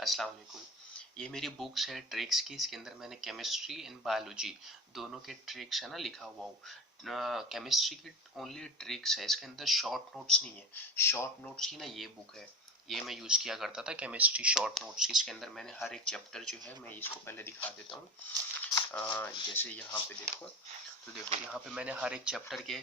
अस्सलाम वालेकुम। ये मेरी बुक्स है ट्रिक्स की। इसके अंदर मैंने केमिस्ट्री एंड बायोलॉजी दोनों के ट्रिक्स है ना लिखा हुआ हूँ। केमिस्ट्री की ओनली ट्रिक्स है, इसके अंदर शॉर्ट नोट्स नहीं है। शॉर्ट नोट्स की ना ये बुक है, ये मैं यूज़ किया करता था केमिस्ट्री शॉर्ट नोट्स की। इसके अंदर मैंने हर एक चैप्टर जो है, मैं इसको पहले दिखा देता हूँ। जैसे यहाँ पे देखो, तो देखो यहाँ पे मैंने हर एक चैप्टर के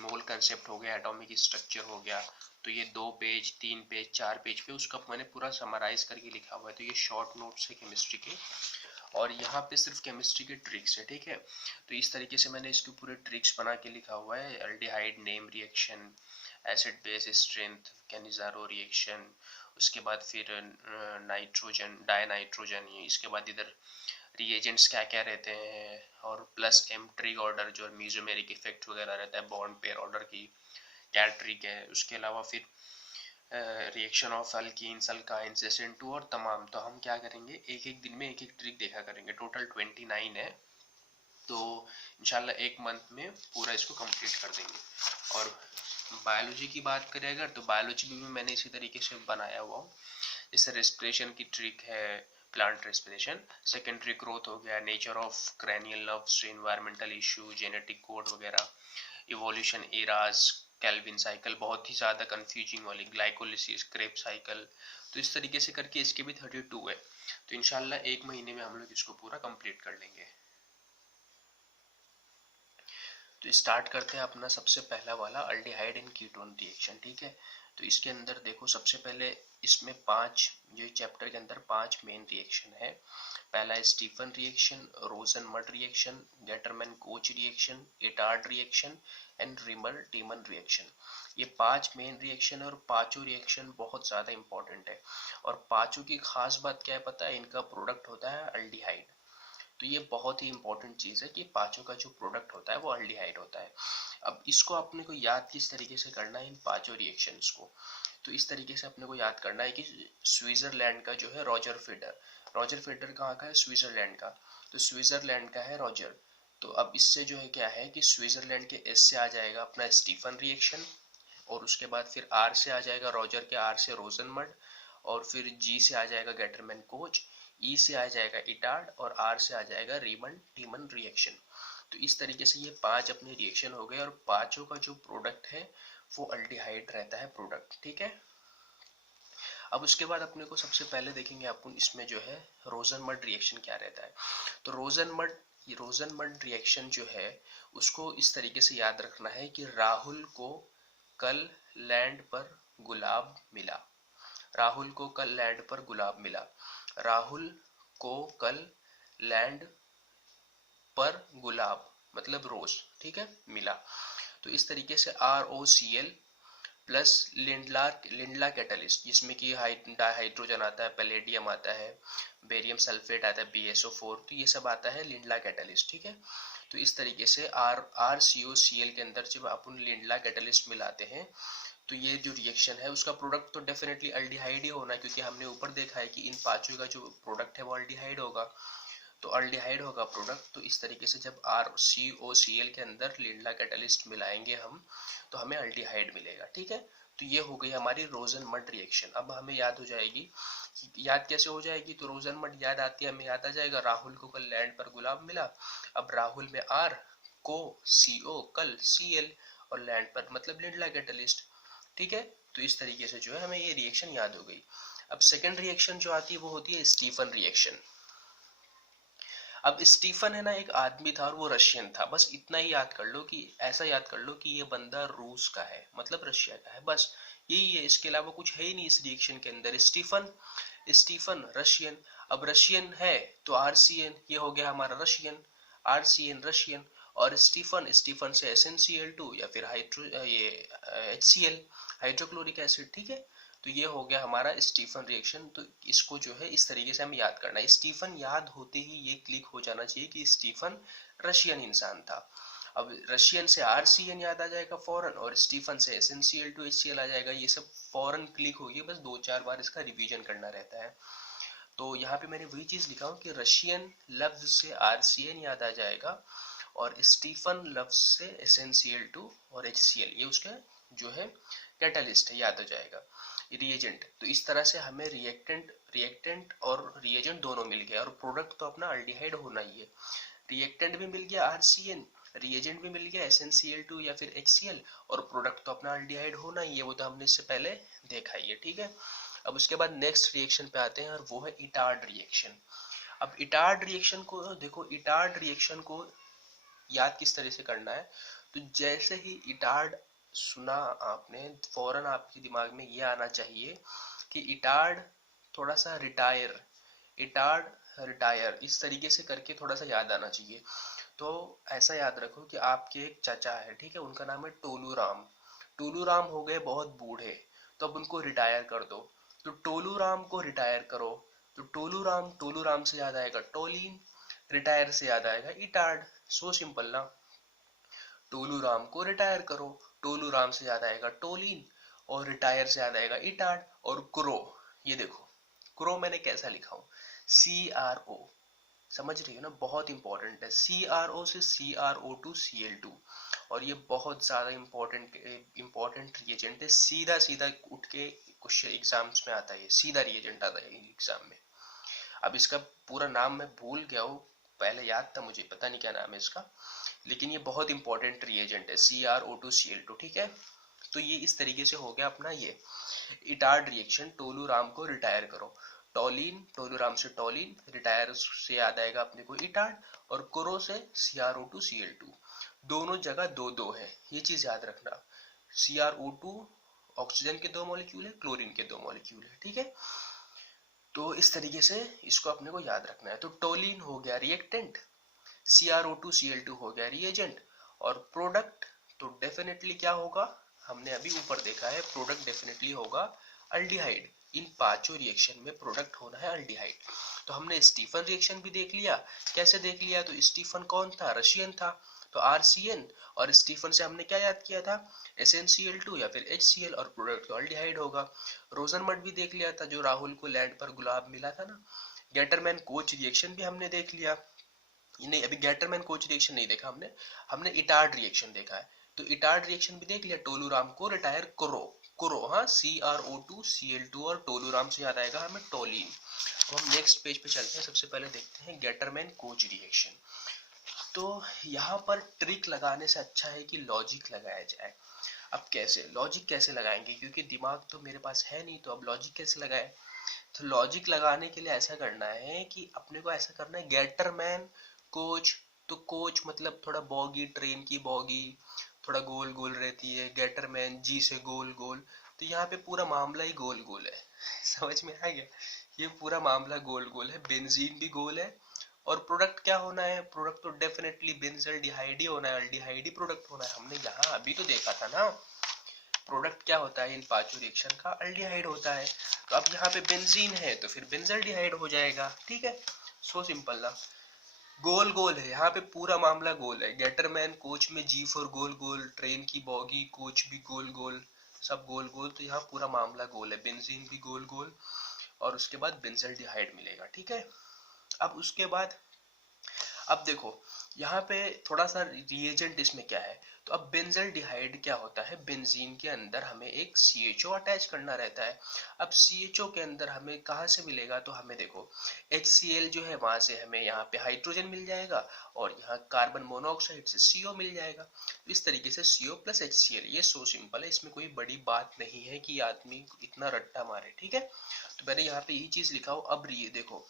मोल कंसेप्ट हो गया, एटॉमिक स्ट्रक्चर हो गया, तो ये 2 पेज 3 पेज 4 पेज पे उसका मैंने पूरा समराइज करके लिखा हुआ है। तो ये शॉर्ट नोट्स है केमिस्ट्री के, और यहाँ पे सिर्फ केमिस्ट्री के ट्रिक्स है, ठीक है। तो इस तरीके से मैंने इसके पूरे ट्रिक्स बना के लिखा हुआ है। Aldehyde name reaction, acid base strength, Cannizzaro reaction, उसके बाद फिर नाइट्रोजन डाई नाइट्रोजन, इसके बाद इधर रिएजेंट्स क्या क्या रहते हैं, और प्लस एम ट्रिक ऑर्डर जो मीजोमेरिक इफेक्ट वगैरह रहता है, बॉन्ड पेयर ऑर्डर की क्या ट्रिक है। उसके अलावा फिर reaction of alkenes alkynes SN2 और तमाम। तो हम क्या करेंगे, एक एक दिन में एक एक ट्रिक देखा करेंगे। टोटल 29 है, तो इंशाल्लाह एक मंथ में पूरा इसको कंप्लीट कर देंगे। और बायोलॉजी की बात करें अगर, तो बायोलॉजी भी मैंने इसी तरीके से बनाया हुआ हूँ। जैसे रेस्पिरेशन की ट्रिक है, प्लांट रेस्पिरेशन, सेकेंडरी ग्रोथ हो गया, nature of cranial nerves, environmental issue, genetic code वगैरह, इवोल्यूशन एराज, कैल्विन साइकिल, बहुत ही ज़्यादा कंफ्यूजिंग वाली, ग्लाइकोलिसिस, क्रेब साइकिल। तो इस तरीके से करके इसके भी 32 है। तो इंशाल्लाह एक महीने में हम लोग इसको पूरा कंप्लीट कर लेंगे। तो स्टार्ट करते हैं अपना सबसे पहला वाला अल्डिहाइड एंड कीटोन रिएक्शन, ठीक है। तो इसके अंदर देखो, सबसे पहले इसमें 5, जो चैप्टर के अंदर 5 मेन रिएक्शन है। पहला है Stephen reaction, Rosenmund reaction, Gattermann Koch reaction, Etard reaction and Reimer Tiemann reaction. ये 5 मेन रिएक्शन है, और पांचों रिएक्शन बहुत ज्यादा इंपॉर्टेंट है। और पांचों की खास बात क्या है पता है, इनका प्रोडक्ट होता है अल्डिहाइड। तो ये बहुत ही इंपॉर्टेंट चीज है कि पांचों का जो प्रोडक्ट होता है वो अल्डिहाइड होता है। अब इसको अपने को याद किस तरीके से करना है, इन पांचों रिएक्शंस को। तो इस तरीके से अपने को याद करना है कि स्विट्जरलैंड का जो है रॉजर फेडर, रॉजर फेडर कहाँ का है, स्विट्जरलैंड का। तो स्विट्जरलैंड का है रॉजर। तो अब इससे जो है क्या है कि स्विट्जरलैंड के एस से आ जाएगा अपना स्टीफन रिएक्शन, और उसके बाद फिर आर से आ जाएगा, रॉजर के आर से रोजनमड, और फिर जी से आ जाएगा गेटरमैन कोच, ई से आ जाएगा इटार्ड, और आर से आ जाएगा रीमन टीमन रिएक्शन। तो इस तरीके से ये 5 अपने रिएक्शन हो गए, और पांचों का जो प्रोडक्ट है वो अल्डिहाइड रहता है प्रोडक्ट, ठीक है। अब उसके बाद अपने को सबसे पहले देखेंगे अपन इसमें जो है रोजनमड रिएक्शन क्या रहता है। तो रोजनमड रिएक्शन जो है उसको इस तरीके से याद रखना है कि राहुल को कल लैंड पर गुलाब मिला, राहुल को कल लैंड पर गुलाब मिला, राहुल को कल लैंड पर गुलाब मतलब रोज, ठीक है, मिला। तो इस तरीके से ROCl प्लस लिंडला कैटलिस्ट, जिसमें कि डाइहाइड्रोजन आता है, पैलेडियम आता है, बेरियम सल्फेट आता है BSO4, तो ये सब आता है लिंडला कैटलिस्ट, ठीक है। तो इस तरीके से RCOCl के अंदर जब अपन लिंडला कैटलिस्ट मिलाते हैं, तो ये जो रिएक्शन है उसका प्रोडक्ट तो डेफिनेटली अल्डिहाइड ही होना है, क्योंकि हमने ऊपर देखा है कि इन पांचों का जो प्रोडक्ट है वो अल्डिहाइड होगा। तो अल्डिहाइड होगा प्रोडक्ट। तो इस तरीके से जब RCOCl के अंदर लिंडला कैटलिस्ट मिलाएंगे हम, तो हमें अल्डिहाइड मिलेगा, ठीक है। तो ये हो गई हमारी रोजनमड रिएक्शन। अब हमें याद हो जाएगी, याद कैसे हो जाएगी, तो रोजनमड याद आती है, हमें याद आ जाएगा राहुल को कल लैंड पर गुलाब मिला। अब राहुल में R, को CO, कल Cl, और लैंड पर मतलब लिंडला कैटलिस्ट, ठीक है। तो इस तरीके से जो है हमें ये रिएक्शन याद हो गई। अब सेकेंड रिएक्शन जो आती है वो होती है स्टीफन रिएक्शन। अब स्टीफन है ना, एक आदमी था और वो रशियन था, बस इतना ही याद कर लो, कि ऐसा याद कर लो कि ये बंदा रूस का है, मतलब रशिया का है, बस यही है, इसके अलावा कुछ है ही नहीं इस रिएक्शन के अंदर। Stephen, Stephen reduction. अब रशियन है तो RCN, ये हो गया हमारा रशियन, RCN रशियन। और स्टीफन, स्टीफन से SnCl2 या फिर ये HCl हाइड्रोक्लोरिक एसिड, ठीक है। तो ये हो गया हमारा स्टीफन रिएक्शन। तो इसको जो है इस तरीके से हमें याद करना है। स्टीफन याद होते ही ये क्लिक हो जाना चाहिए कि स्टीफन रशियन इंसान था। अब रशियन से RCN याद आ जाएगा फौरन, और स्टीफन से SnCl2 HCl आ जाएगा, ये सब फौरन क्लिक होगी, बस 2-4 बार इसका रिवीजन करना रहता है। तो यहाँ पे मैंने वही चीज लिखा हूँ कि रशियन लफ्ज से RCN याद आ जाएगा, और स्टीफन लफ्ज से SnCl2 और HCl, ये उसका जो है कैटलिस्ट है, याद हो जाएगा। रिएजेंट। तो इस तरह से हमें रिएक्टेंट और रिएजेंट दोनों मिल गया, और प्रोडक्ट तो अपना अल्डिहाइड होना ही है। रिएक्टेंट भी मिल गया RCN, रिएजेंट भी मिल गया SnCl2 या फिर HCl, और प्रोडक्ट तो अपना अल्डिहाइड होना ही है, वो तो हमने इससे पहले देखा ही है, ठीक है। अब उसके बाद नेक्स्ट रिएक्शन पे आते हैं, और वो है इटार्ड रिएक्शन। अब इटार्ड रिएक्शन को देखो, इटार्ड रिएक्शन को याद किस तरह से करना है, तो जैसे ही इटार्ड सुना आपने, फौरन आपके दिमाग में ये आना चाहिए कि इटार्ड थोड़ा सा रिटायर, इटार्ड रिटायर, इस तरीके से करके थोड़ा सा याद आना चाहिए। तो ऐसा याद रखो कि आपके एक चाचा है, ठीक है, उनका नाम है टोलू राम। टोलू राम हो गए बहुत बूढ़े, तो अब उनको रिटायर कर दो, तो टोलू राम को रिटायर करो, तो टोलू राम से याद आएगा टोलिन, रिटायर से याद आएगा इटार्ड। सो सिंपल ना। टोलू राम को रिटायर करो, टोलू राम से याद आएगा टोलिन, और रिटायर से याद आएगा इटार्ड। और क्रो, ये देखो क्रो मैंने कैसा लिखा हूँ, CRO, समझ रही हो ना, बहुत इंपॉर्टेंट है। CRO से CrO2Cl2, और ये बहुत ज्यादा इंपॉर्टेंट रिएजेंट है, सीधा सीधा उठ के क्वेश्चन एग्जाम्स में आता है, सीधा रिएजेंट आता है एग्जाम में। अब इसका पूरा नाम मैं भूल गया हूँ, पहले याद था मुझे, पता नहीं क्या नाम है इसका, लेकिन ये बहुत इंपॉर्टेंट रिएजेंट है CrO2Cl2, ठीक है। तो ये इस तरीके से हो गया अपना ये इटार्ड रिएक्शन। टोलू राम को रिटायर करो, टोलिन, टोलू राम से टोलिन, रिटायर से याद आएगा अपने को इटार्ड, और क्रो से CrO2Cl2, दोनों जगह दो दो है, ये चीज याद रखना। CrO2 ऑक्सीजन के 2 मॉलिक्यूल है, क्लोरीन के 2 मॉलिक्यूल है, ठीक है। तो इस तरीके से इसको अपने को याद रखना है। तो टोलिन हो गया रिएक्टेंट, CrO2Cl2 हो गया रिएजेंट, और प्रोडक्ट तो डेफिनेटली क्या होगा, हमने अभी ऊपर देखा है, प्रोडक्ट डेफिनेटली होगा अल्डिहाइड। इन पांचों रिएक्शन में प्रोडक्ट होना है अल्डिहाइड। तो हमने स्टीफन रिएक्शन भी देख लिया। कैसे देख लिया, तो स्टीफन कौन था, रशियन था, तो RCN, और स्टीफन से हमने क्या याद किया था, SnCl2 या फिर HCl, और प्रोडक्ट तो अल्डिहाइड होगा। रोजनमड भी देख लिया था, जो राहुल को लैंड पर गुलाब मिला था ना। गेटरमैन कोच रिएक्शन भी हमने देख लिया, नहीं अभी गेटरमैन कोच रिएक्शन नहीं देखा हमने, हमने इटार्ड रिएक्शन देखा है। तो इटार्ड रिएक्शन भी देख लिया, टोलू राम को रिटायर करो, करो हाँ, CrO2Cl2, और टोलू राम से याद आएगा हमें टोलिन। अब हम नेक्स्ट पेज पे चलते हैं, सबसे पहले देखते हैं गेटरमैन कोच रिएक्शन। तो यहाँ पर ट्रिक लगाने से अच्छा है कि लॉजिक लगाया जाए। अब कैसे लॉजिक कैसे लगाएंगे, क्योंकि दिमाग तो मेरे पास है नहीं, तो अब लॉजिक कैसे लगाए। तो लॉजिक लगाने के लिए ऐसा करना है कि अपने को ऐसा करना है, गेटरमैन कोच, तो कोच मतलब थोड़ा बॉगी, ट्रेन की बॉगी थोड़ा गोल गोल रहती है, गेटरमैन जी से गोल गोल, तो यहाँ पे पूरा मामला ही गोल गोल है। समझ में आ गया, ये पूरा मामला गोल गोल है, बेंजीन भी गोल है, और प्रोडक्ट क्या होना है, प्रोडक्ट तो डेफिनेटली बेंजल्डिहाइड ही होना है, अल्डिहाइड ही प्रोडक्ट होना है। हमने यहाँ अभी तो देखा था ना, प्रोडक्ट क्या होता है इन पांचों रिएक्शन का, अल्डिहाइड होता है। तो अब यहाँ पे बेंजीन है तो फिर बेंजल्डिहाइड हो जाएगा, ठीक है। सो सिंपल ना, गोल गोल है यहाँ पे, पूरा मामला गोल है। गेटरमैन कोच में जी फॉर गोल गोल, ट्रेन की बॉगी, कोच भी गोल गोल, सब गोल गोल, तो यहाँ पूरा मामला गोल है, बेंजीन भी गोल गोल, और उसके बाद बेंजल्डिहाइड मिलेगा, ठीक है। अब उसके बाद अब देखो यहाँ पे थोड़ा सा रिएजेंट इसमें क्या है, तो अब बेंजल्डिहाइड क्या होता है, बेंजीन के अंदर हमें एक CHO अटैच करना रहता है। अब CHO के अंदर हमें कहाँ से मिलेगा, तो हमें देखो HCl जो है वहां से हमें यहाँ पे हाइड्रोजन मिल जाएगा, और यहाँ कार्बन मोनोऑक्साइड से CO मिल जाएगा। तो इस तरीके से CO प्लस HCl, ये सो सिंपल है, इसमें कोई बड़ी बात नहीं है कि आदमी इतना रट्टा मारे, ठीक है। तो मैंने यहाँ पे यही चीज लिखा हो। अब ये देखो,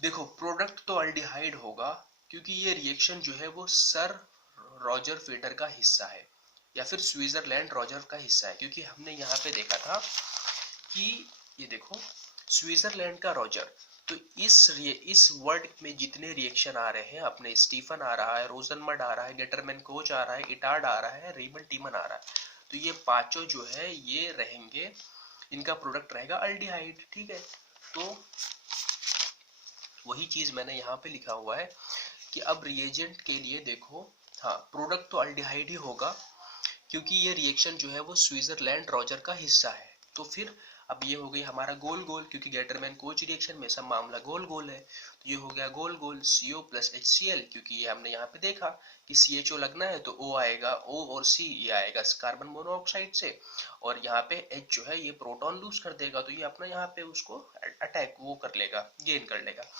देखो प्रोडक्ट तो अल्डिहाइड होगा, क्योंकि ये रिएक्शन जो है वो सर रॉजर फेडर का हिस्सा है, या फिर स्विट्जरलैंड रॉजर का हिस्सा है, क्योंकि हमने यहाँ पे देखा था कि ये देखो स्विट्जरलैंड का रॉजर, तो इस वर्ड में जितने रिएक्शन आ रहे हैं, अपने स्टीफन आ रहा है, रोजनमड आ रहा है, गेटरमैन कोच आ रहा है, इटार्ड आ रहा है, रेमन टीमन आ रहा है, तो ये पांचों जो है ये रहेंगे, इनका प्रोडक्ट रहेगा अल्डिहाइड, ठीक है। तो वही चीज मैंने यहाँ पे लिखा हुआ है कि अब रिएजेंट के लिए देखो, हाँ प्रोडक्ट तो अल्डिहाइड ही होगा, क्योंकि ये रिएक्शन जो है वो स्विट्जरलैंड रॉजर का हिस्सा है। तो फिर अब ये हो गई हमारा गोल गोल, क्योंकि गेटरमैन कोच रिएक्शन में सब मामला गोल गोल है, तो ये हो गया गोल गोल CO प्लस HCl, क्योंकि ये हमने यहाँ पे देखा कि CHO लगना है तो O आएगा, O और C ये आएगा कार्बन मोनोऑक्साइड से, और यहाँ पे H जो है ये प्रोटॉन लूज कर देगा, तो ये अपना यहाँ पे उसको अटैक वो कर लेगा, गेन कर लेगा।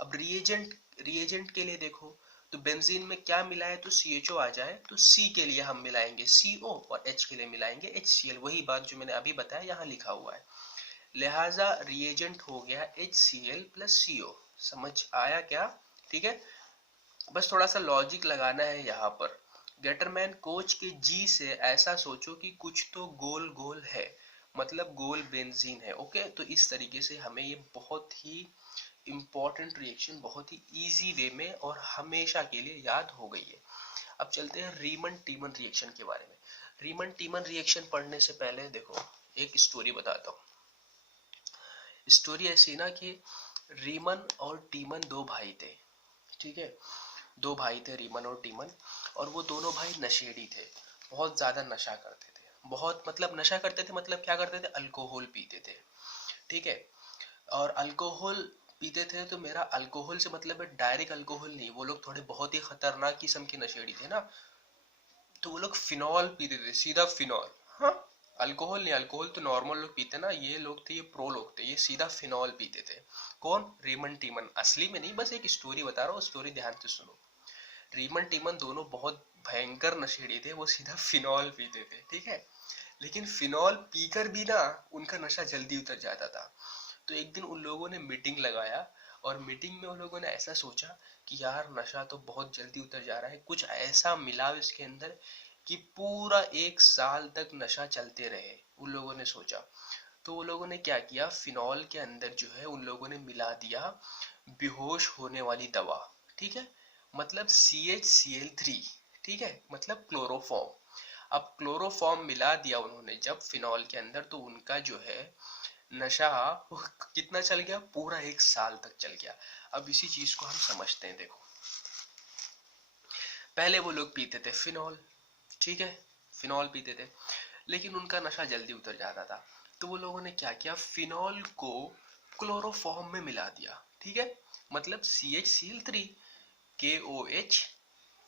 अब रिएजेंट के लिए देखो, तो बेंजीन में क्या मिला है, तो CHO आ जाए तो C के लिए हम मिलाएंगे CO और H के लिए मिलाएंगे HCl, वही बात जो मैंने अभी बताया यहाँ लिखा हुआ है। लिहाजा रिएजेंट हो गया HCl प्लस CO। समझ आया क्या? ठीक है, बस थोड़ा सा लॉजिक लगाना है यहाँ पर। गेटरमैन कोच के G से ऐसा सोचो कि कुछ तो गोल गोल है, मतलब गोल बेंजीन है। ओके, तो इस तरीके से हमें ये बहुत ही इंपॉर्टेंट रिएक्शन बहुत ही इजी वे में और हमेशा के लिए याद हो गई है। अब चलते हैं रीमन टीमन रिएक्शन के बारे में। रीमन टीमन रिएक्शन पढ़ने से पहले देखो एक स्टोरी बताता हूँ। स्टोरी ऐसी ना कि रीमन और टीमन दो भाई थे, ठीक है, दो भाई थे रीमन और टीमन, और वो दोनों भाई नशेड़ी थे, बहुत ज़्यादा नशा करते थे, बहुत मतलब नशा करते थे, मतलब क्या करते थे, अल्कोहल पीते थे, ठीक है। और अल्कोहल पीते थे, तो मेरा अल्कोहल से मतलब है डायरेक्ट अल्कोहल नहीं, वो लोग थोड़े बहुत ही खतरनाक किस्म के नशेड़ी थे ना, तो वो लोग फिनॉल पीते थे, सीधा फिनॉल। हाँ, अल्कोहल नहीं, अल्कोहल तो नॉर्मल लोग पीते ना, ये लोग थे, ये प्रो लोग थे, ये सीधा फिनॉल पीते थे। कौन? रीमन टीमन। असली में नहीं, बस एक स्टोरी बता रहा हूँ, स्टोरी ध्यान से सुनो। रीमन टीमन दोनों बहुत भयंकर नशेड़ी थे, वो सीधा फिनॉल पीते थे, ठीक है। लेकिन फिनॉल पीकर भी ना उनका नशा जल्दी उतर जाता था। तो एक दिन उन लोगों ने मीटिंग लगाया, और मीटिंग में उन लोगों ने ऐसा सोचा कि यार नशा तो बहुत जल्दी उतर जा रहा है, कुछ ऐसा मिलाओ इसके अंदर कि पूरा 1 साल तक नशा चलते रहे। उन लोगों ने सोचा, तो उन लोगों ने क्या किया, फिनॉल के अंदर जो है उन लोगों ने मिला दिया बेहोश होने वाली दवा, ठीक है, मतलब CHCl3, ठीक है, मतलब क्लोरोफॉर्म। अब क्लोरोफॉर्म मिला दिया उन्होंने जब फिनॉल के अंदर, तो उनका जो है नशा कितना चल गया, पूरा 1 साल तक चल गया। अब इसी चीज को हम समझते हैं, देखो पहले वो लोग पीते थे फिनॉल, ठीक है, फिनॉल पीते थे, लेकिन उनका नशा जल्दी उतर जाता था, तो वो लोगों ने क्या किया, फिनॉल को क्लोरोफॉर्म में मिला दिया, ठीक है, मतलब CHCl3, KOH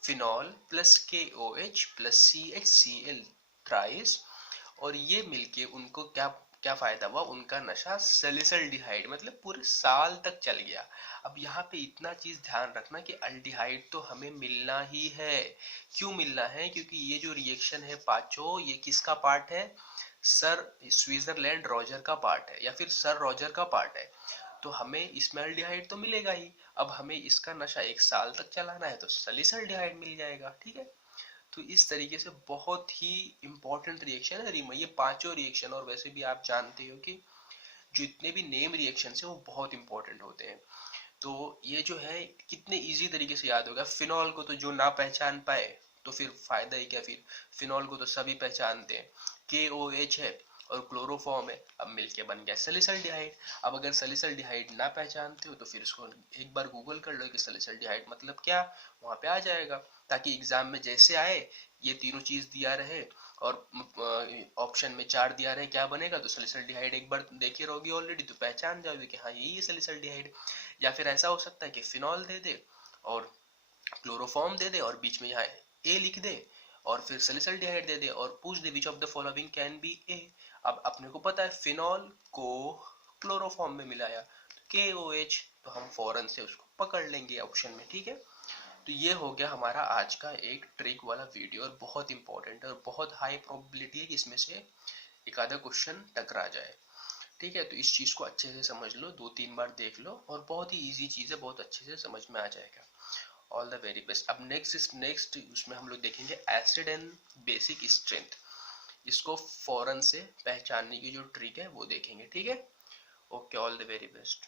phenol plus KOH plus CHCl thrice, और ये मिलके उनको क्या क्या फायदा हुआ, उनका नशा सैलिसल्डिहाइड मतलब पूरे साल तक चल गया। अब यहाँ पे इतना चीज ध्यान रखना कि अल्डिहाइड तो हमें मिलना ही है। क्यों मिलना है? क्योंकि ये जो रिएक्शन है पांचों, ये किसका पार्ट है, सर स्विट्जरलैंड रॉजर का पार्ट है, या फिर सर रॉजर का पार्ट है, तो हमें इसमें अल्डिहाइड तो मिलेगा ही। अब हमें इसका नशा 1 साल तक चलाना है तो सैलिसल्डिहाइड मिल जाएगा, ठीक है। तो इस तरीके से बहुत ही इंपॉर्टेंट रिएक्शन है रीमा, ये पांचों रिएक्शन, और वैसे भी आप जानते हो कि जितने भी नेम रिएक्शन है वो बहुत इंपॉर्टेंट होते हैं। तो ये जो है कितने इजी तरीके से याद होगा। फिनॉल को तो जो ना पहचान पाए तो फिर फायदा ही क्या, फिर फिनॉल को तो सभी पहचानते हैं, KOH है और क्लोरोफॉर्म है, अब मिलके बन गया सैलिसल्डिहाइड। अब अगर सैलिसल्डिहाइड ना पहचानते हो तो फिर इसको एक बार गूगल कर लो कि सैलिसल्डिहाइड मतलब क्या, वहां पे आ जाएगा, ताकि एग्जाम में जैसे आए ये तीनों चीज दिया रहे, और ऑप्शन में 4 दिया रहे क्या बनेगा, तो सैलिसल्डिहाइड एक बार देखे रहोगे ऑलरेडी तो पहचान जाओगे कि हाँ यही है सैलिसल्डिहाइड। या फिर ऐसा हो सकता है कि फिनॉल दे दे और क्लोरोफॉर्म दे दे और बीच में यहाँ ए लिख दे, और फिर सैलिसल्डिहाइड दे दे और पूछ दे which of the following can be a. अब अपने को पता है फिनॉल को क्लोरोफॉर्म में मिलाया तो KOH, तो हम फौरन से उसको पकड़ लेंगे ऑप्शन में, ठीक है। तो ये हो गया हमारा आज का एक ट्रिक वाला वीडियो, और बहुत इंपॉर्टेंट है और बहुत हाई प्रोबेबिलिटी है कि इसमें से एक आधा क्वेश्चन टकरा जाए, ठीक है। तो इस चीज को अच्छे से समझ लो, 2-3 बार देख लो, और बहुत ही इजी चीज है, बहुत अच्छे से समझ में आ जाएगा। All the very best. अब नेक्स्ट उसमें हम लोग देखेंगे एसिड एंड बेसिक स्ट्रेंथ, इसको फौरन से पहचानने की जो ट्रिक है वो देखेंगे, ठीक है। Okay, all the very best.